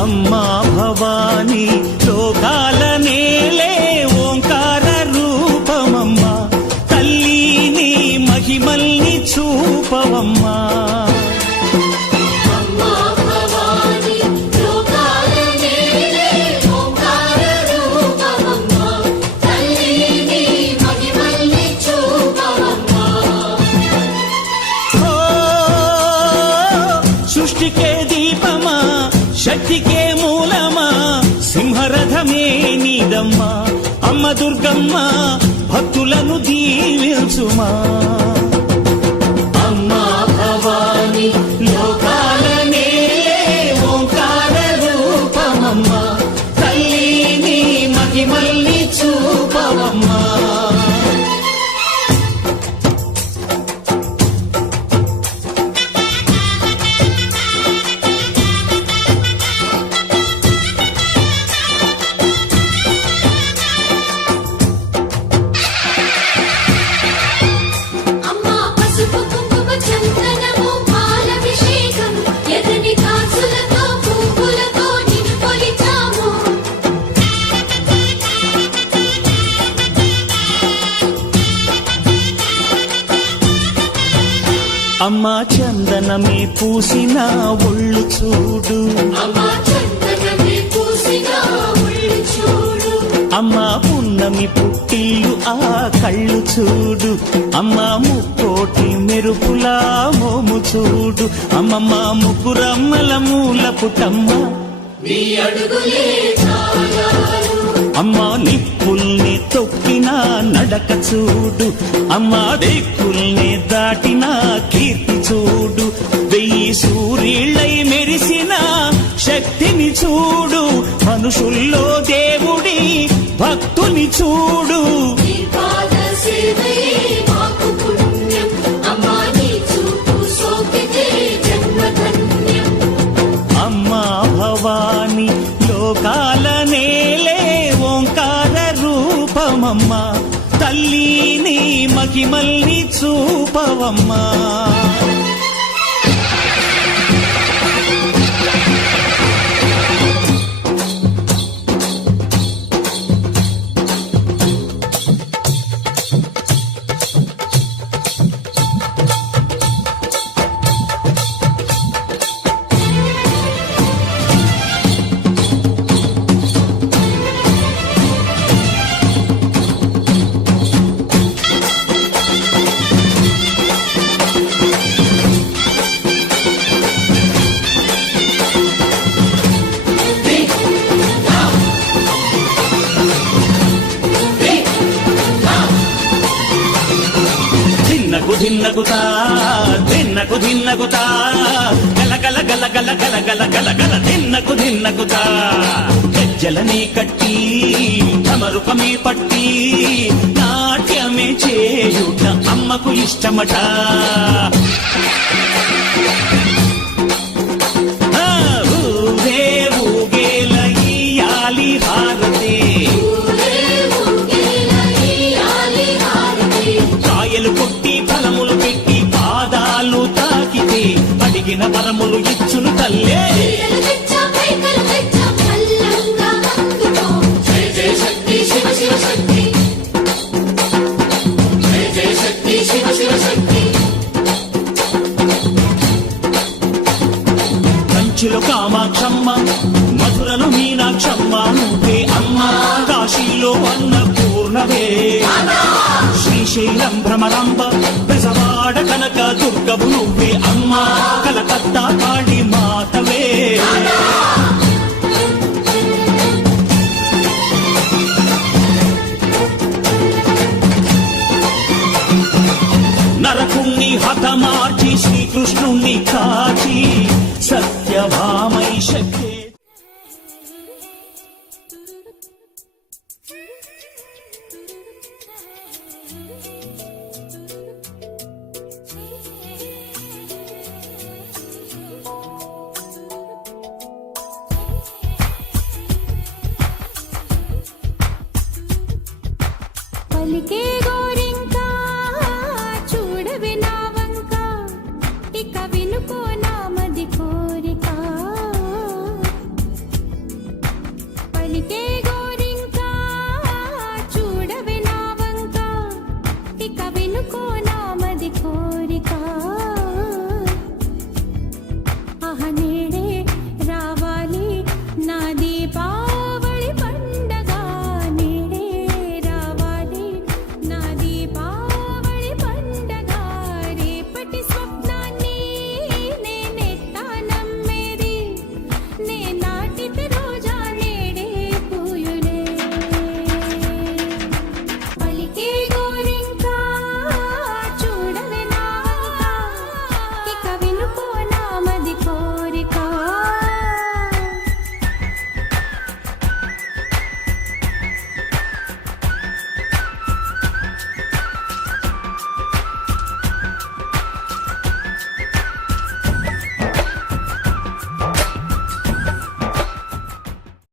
అమ్మా భవాని లోకాల నేలే ఓంకార రూపమమ్మా తల్లి నీ మహిమల్ని చూపవమ్మా సృష్టికే దీపమా శక్తికే మూలమా సింహరథమే నీదమ్మా అమ్మ దుర్గమ్మ భక్తులను దీవించుమా అమ్మా భవాని లోకాల నేలే ఓంకార రూపమమ్మా తల్లి నీ మహిమల్ని చూపవమ్మా అమ్మా చందనమే పూసిన ఒళ్ళు చూడు అమ్మా పున్నమి పుట్టిల్లు ఆ కళ్ళు చూడు అమ్మా ముక్కోటి మెరుపులా మోము చూడు అమ్మమ్మ ముగ్గురమ్మల మూల పుటమ్మ అమ్మా నిప్పుల్ని తొక్కిన నడక చూడు అమ్మా దిక్కుల్ని దాటిన కీర్తి చూడు 1000 సూర్యుళ్ళై మెరిసిన శక్తిని చూడు మనుషుల్లో దేవుడి భక్తుని చూడు అమ్మా భవాని లోకాల నేలే ఓంకార రూపమమ్మా తల్లి నీ మహిమల్ని చూపవమ్మా ధిన్నగుతా ధిన్నకు ధిన్నగుతా గల గల గల గల గల గల గల గల ధిన్నగుతా గజ్జలని కట్టి ఢమరుకమే పట్టి నాట్యమే చేయుట అమ్మకు ఇష్టమట ఊరే ఊగేల ఇయ్యాలి హారతి కాయలు కొట్టి ఫలములు పెట్టి పాదాలు తాకితే అడిగిన వరములు ఇచ్చును తల్లే కంచిలో కామాక్షమ్మ మధురలో మీనాక్షమ్మ నువ్వే అమ్మ కాశీలో అన్నపూర్ణవే శ్రీశైలం భ్రమరాంబ బెజవాడ కనక దుర్గవు నువ్వే అమ్మ కలకత్తా కాళీ మాతవే నరకుణ్ణి హతమార్చి శ్రీకృష్ణుణ్ణి కాచి సత్యభామై శక్తి పలికే గోరింకా చూడవే నా వంక ఇక విన